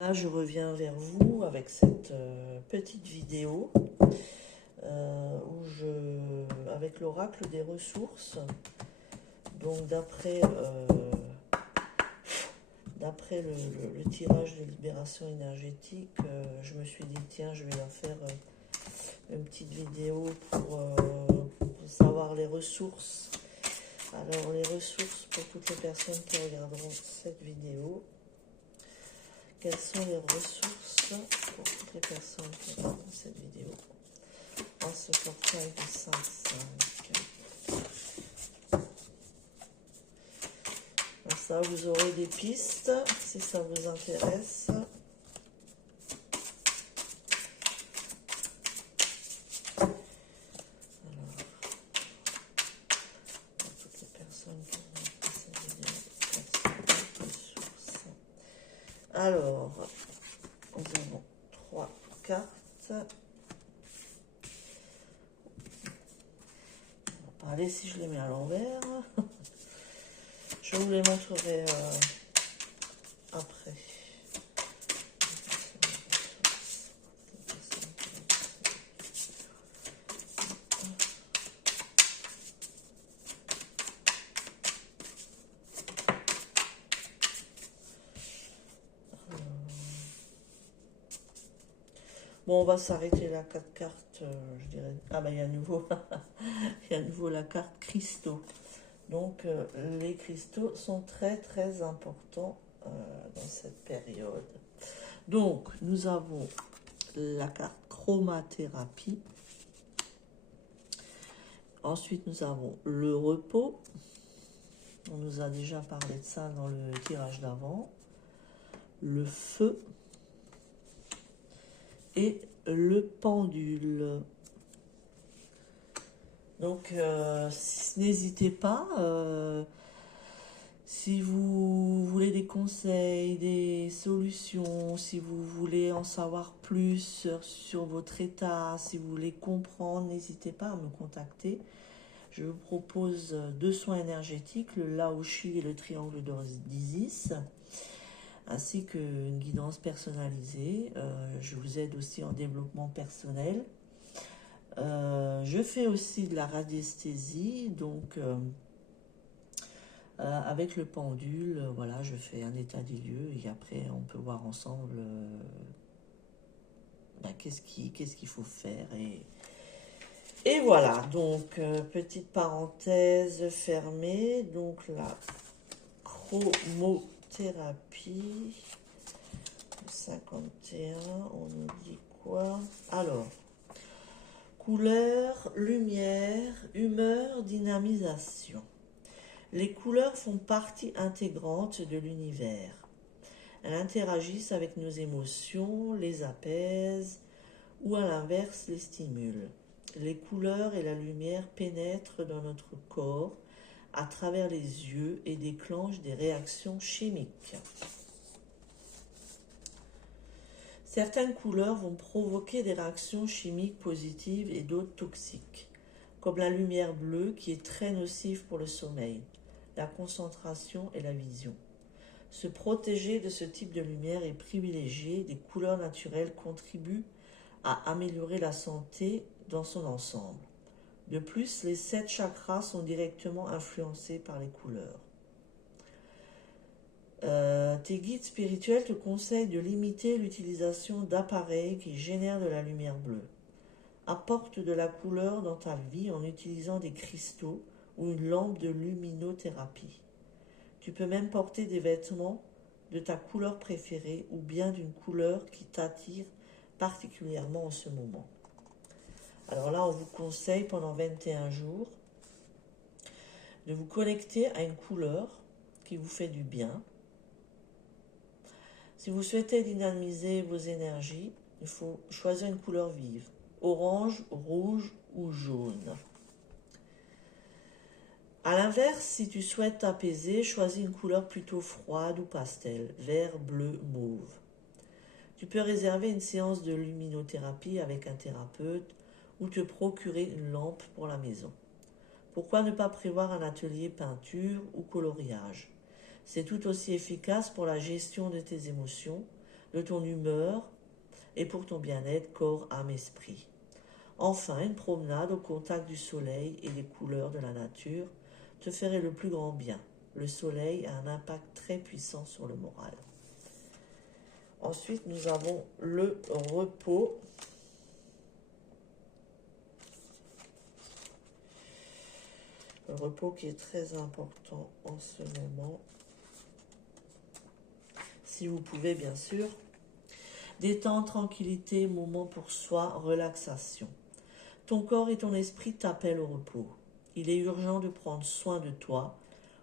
Là, je reviens vers vous avec cette petite vidéo avec l'oracle des ressources. Donc, d'après le tirage de libération énergétique, je me suis dit, tiens, je vais leur faire une petite vidéo pour savoir les ressources. Alors, les ressources pour toutes les personnes qui regarderont cette vidéo. Quelles sont les ressources pour toutes les personnes qui regardent cette vidéo? Ce portail de 5-5. Ça, vous aurez des pistes si ça vous intéresse. Alors, pour toutes les personnes qui regardent cette vidéo, quelles sont les ressources? Alors, nous avons 3 cartes. Allez, si je les mets à l'envers, je vous les montrerai après. Bon, on va s'arrêter là, 4 cartes, je dirais. Ah bah il y a à nouveau, il y a à nouveau la carte cristaux. Donc les cristaux sont très très importants dans cette période. Donc nous avons la carte chromathérapie. Ensuite nous avons le repos. On nous a déjà parlé de ça dans le tirage d'avant. Le feu. Et le pendule. Donc, n'hésitez pas, si vous voulez des conseils, des solutions, si vous voulez en savoir plus sur votre état, si vous voulez comprendre, n'hésitez pas à me contacter. Je vous propose 2 soins énergétiques, le Laoshi et le triangle d'Isis, ainsi qu'une guidance personnalisée. Je vous aide aussi en développement personnel. Je fais aussi de la radiesthésie, donc avec le pendule, voilà, je fais un état des lieux et après on peut voir ensemble qu'est-ce qu'il faut faire. Et voilà, donc petite parenthèse fermée, donc la chromothérapie 51, on nous dit quoi? Alors, couleur, lumière, humeur, dynamisation. Les couleurs font partie intégrante de l'univers. Elles interagissent avec nos émotions, les apaisent ou à l'inverse les stimulent. Les couleurs et la lumière pénètrent dans notre corps à travers les yeux et déclenchent des réactions chimiques. Certaines couleurs vont provoquer des réactions chimiques positives et d'autres toxiques, comme la lumière bleue qui est très nocive pour le sommeil, la concentration et la vision. Se protéger de ce type de lumière et privilégier des couleurs naturelles contribue à améliorer la santé dans son ensemble. De plus, les 7 chakras sont directement influencés par les couleurs. Tes guides spirituels te conseillent de limiter l'utilisation d'appareils qui génèrent de la lumière bleue. Apporte de la couleur dans ta vie en utilisant des cristaux ou une lampe de luminothérapie. Tu peux même porter des vêtements de ta couleur préférée ou bien d'une couleur qui t'attire particulièrement en ce moment. Alors là, on vous conseille pendant 21 jours de vous connecter à une couleur qui vous fait du bien. Si vous souhaitez dynamiser vos énergies, il faut choisir une couleur vive, orange, rouge ou jaune. A l'inverse, si tu souhaites t'apaiser, choisis une couleur plutôt froide ou pastel, vert, bleu, mauve. Tu peux réserver une séance de luminothérapie avec un thérapeute ou te procurer une lampe pour la maison. Pourquoi ne pas prévoir un atelier peinture ou coloriage? C'est tout aussi efficace pour la gestion de tes émotions, de ton humeur et pour ton bien-être corps, âme, esprit. Enfin, une promenade au contact du soleil et des couleurs de la nature te ferait le plus grand bien. Le soleil a un impact très puissant sur le moral. Ensuite, nous avons le repos. Le repos qui est très important en ce moment. Si vous pouvez, bien sûr. Détente, tranquillité, moment pour soi, relaxation. Ton corps et ton esprit t'appellent au repos. Il est urgent de prendre soin de toi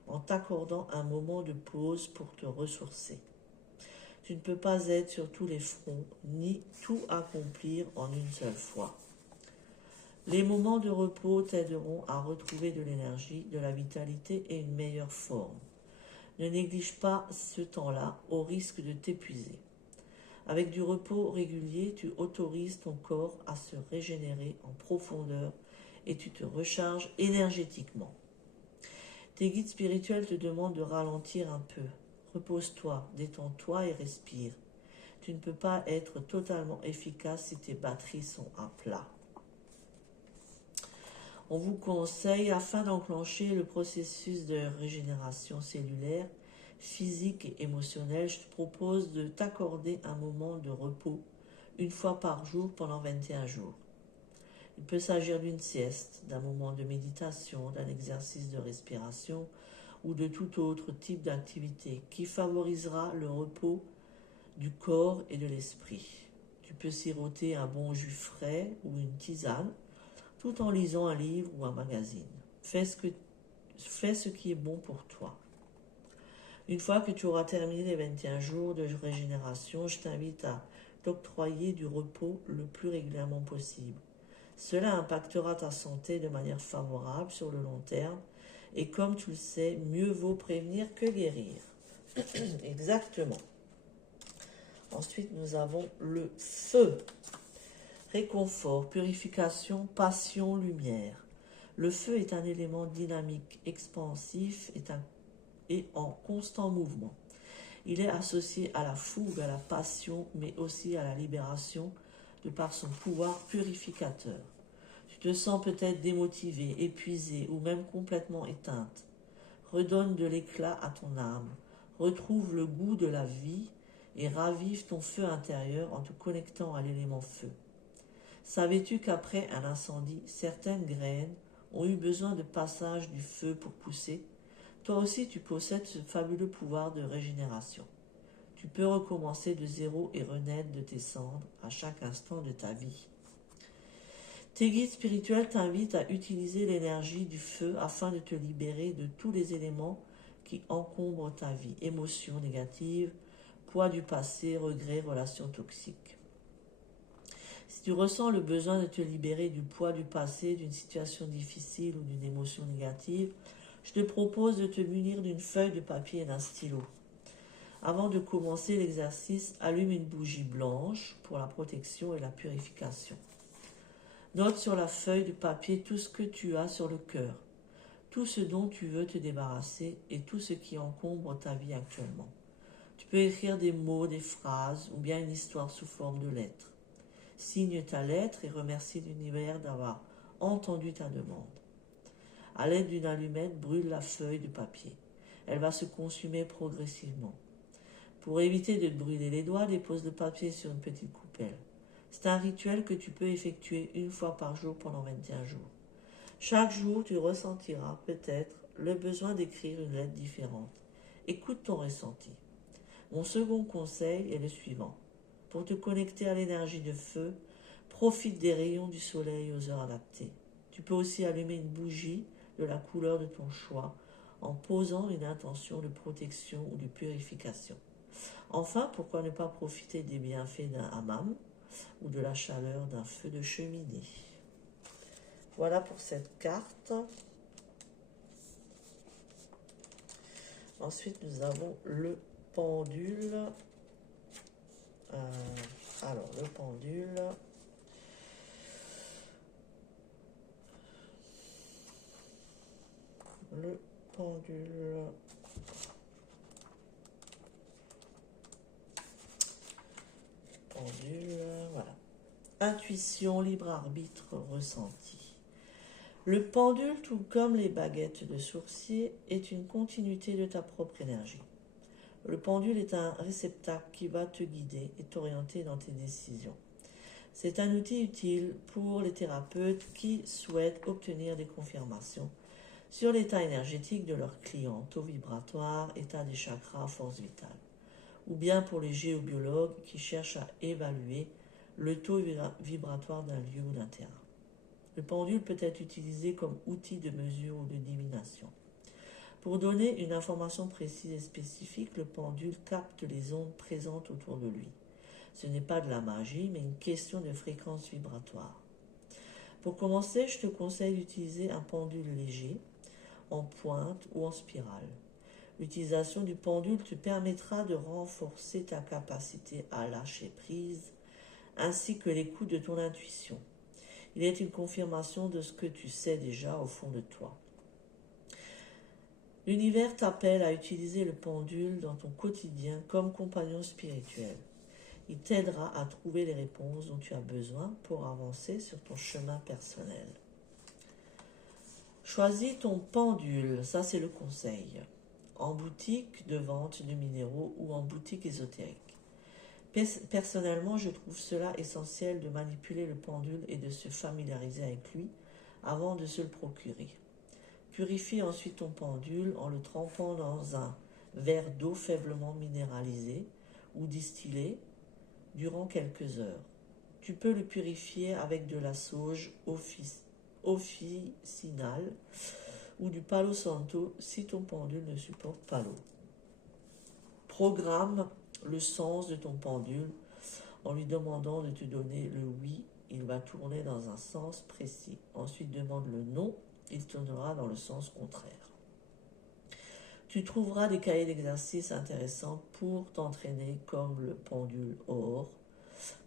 en t'accordant un moment de pause pour te ressourcer. Tu ne peux pas être sur tous les fronts, ni tout accomplir en une seule fois. Les moments de repos t'aideront à retrouver de l'énergie, de la vitalité et une meilleure forme. Ne néglige pas ce temps-là au risque de t'épuiser. Avec du repos régulier, tu autorises ton corps à se régénérer en profondeur et tu te recharges énergétiquement. Tes guides spirituels te demandent de ralentir un peu. Repose-toi, détends-toi et respire. Tu ne peux pas être totalement efficace si tes batteries sont à plat. On vous conseille, afin d'enclencher le processus de régénération cellulaire, physique et émotionnelle, je te propose de t'accorder un moment de repos une fois par jour pendant 21 jours. Il peut s'agir d'une sieste, d'un moment de méditation, d'un exercice de respiration ou de tout autre type d'activité qui favorisera le repos du corps et de l'esprit. Tu peux siroter un bon jus frais ou une tisane tout en lisant un livre ou un magazine. Fais ce qui est bon pour toi. Une fois que tu auras terminé les 21 jours de régénération, je t'invite à t'octroyer du repos le plus régulièrement possible. Cela impactera ta santé de manière favorable sur le long terme et comme tu le sais, mieux vaut prévenir que guérir. Exactement. Ensuite, nous avons le feu. Réconfort, purification, passion, lumière. Le feu est un élément dynamique, expansif et en constant mouvement. Il est associé à la fougue, à la passion, mais aussi à la libération de par son pouvoir purificateur. Tu te sens peut-être démotivé, épuisé ou même complètement éteinte. Redonne de l'éclat à ton âme, retrouve le goût de la vie et ravive ton feu intérieur en te connectant à l'élément feu. Savais-tu qu'après un incendie, certaines graines ont eu besoin de passage du feu pour pousser? Toi aussi, tu possèdes ce fabuleux pouvoir de régénération. Tu peux recommencer de zéro et renaître de tes cendres à chaque instant de ta vie. Tes guides spirituels t'invitent à utiliser l'énergie du feu afin de te libérer de tous les éléments qui encombrent ta vie, émotions négatives, poids du passé, regrets, relations toxiques. Si tu ressens le besoin de te libérer du poids du passé, d'une situation difficile ou d'une émotion négative, je te propose de te munir d'une feuille de papier et d'un stylo. Avant de commencer l'exercice, allume une bougie blanche pour la protection et la purification. Note sur la feuille de papier tout ce que tu as sur le cœur, tout ce dont tu veux te débarrasser et tout ce qui encombre ta vie actuellement. Tu peux écrire des mots, des phrases ou bien une histoire sous forme de lettres. Signe ta lettre et remercie l'univers d'avoir entendu ta demande. À l'aide d'une allumette, brûle la feuille de papier. Elle va se consumer progressivement. Pour éviter de te brûler les doigts, dépose le papier sur une petite coupelle. C'est un rituel que tu peux effectuer une fois par jour pendant 21 jours. Chaque jour, tu ressentiras peut-être le besoin d'écrire une lettre différente. Écoute ton ressenti. Mon second conseil est le suivant. Pour te connecter à l'énergie de feu, profite des rayons du soleil aux heures adaptées. Tu peux aussi allumer une bougie de la couleur de ton choix en posant une intention de protection ou de purification. Enfin, pourquoi ne pas profiter des bienfaits d'un hammam ou de la chaleur d'un feu de cheminée. Voilà pour cette carte. Ensuite, nous avons le pendule. Alors, le pendule. Le pendule. intuition, libre arbitre, ressenti. Le pendule, tout comme les baguettes de sourcier, est une continuité de ta propre énergie. Le pendule est un réceptacle qui va te guider et t'orienter dans tes décisions. C'est un outil utile pour les thérapeutes qui souhaitent obtenir des confirmations sur l'état énergétique de leurs clients, taux vibratoire, état des chakras, force vitale, ou bien pour les géobiologues qui cherchent à évaluer le taux vibratoire d'un lieu ou d'un terrain. Le pendule peut être utilisé comme outil de mesure ou de divination. Pour donner une information précise et spécifique, le pendule capte les ondes présentes autour de lui. Ce n'est pas de la magie, mais une question de fréquence vibratoire. Pour commencer, je te conseille d'utiliser un pendule léger, en pointe ou en spirale. L'utilisation du pendule te permettra de renforcer ta capacité à lâcher prise, ainsi que l'écoute de ton intuition. Il est une confirmation de ce que tu sais déjà au fond de toi. L'univers t'appelle à utiliser le pendule dans ton quotidien comme compagnon spirituel. Il t'aidera à trouver les réponses dont tu as besoin pour avancer sur ton chemin personnel. Choisis ton pendule, ça c'est le conseil, en boutique de vente de minéraux ou en boutique ésotérique. Personnellement, je trouve cela essentiel de manipuler le pendule et de se familiariser avec lui avant de se le procurer. Purifie ensuite ton pendule en le trempant dans un verre d'eau faiblement minéralisé ou distillé durant quelques heures. Tu peux le purifier avec de la sauge officinale ou du palo santo si ton pendule ne supporte pas l'eau. Programme le sens de ton pendule en lui demandant de te donner le oui, il va tourner dans un sens précis. Ensuite demande le non, il tournera dans le sens contraire. Tu trouveras des cahiers d'exercices intéressants pour t'entraîner comme le pendule or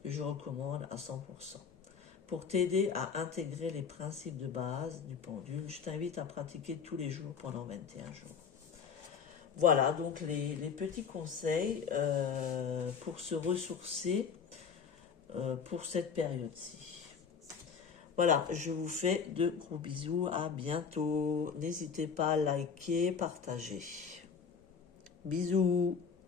que je recommande à 100%. Pour t'aider à intégrer les principes de base du pendule, je t'invite à pratiquer tous les jours pendant 21 jours. Voilà donc les petits conseils pour se ressourcer pour cette période-ci. Voilà, je vous fais de gros bisous, à bientôt. N'hésitez pas à liker, partager. Bisous.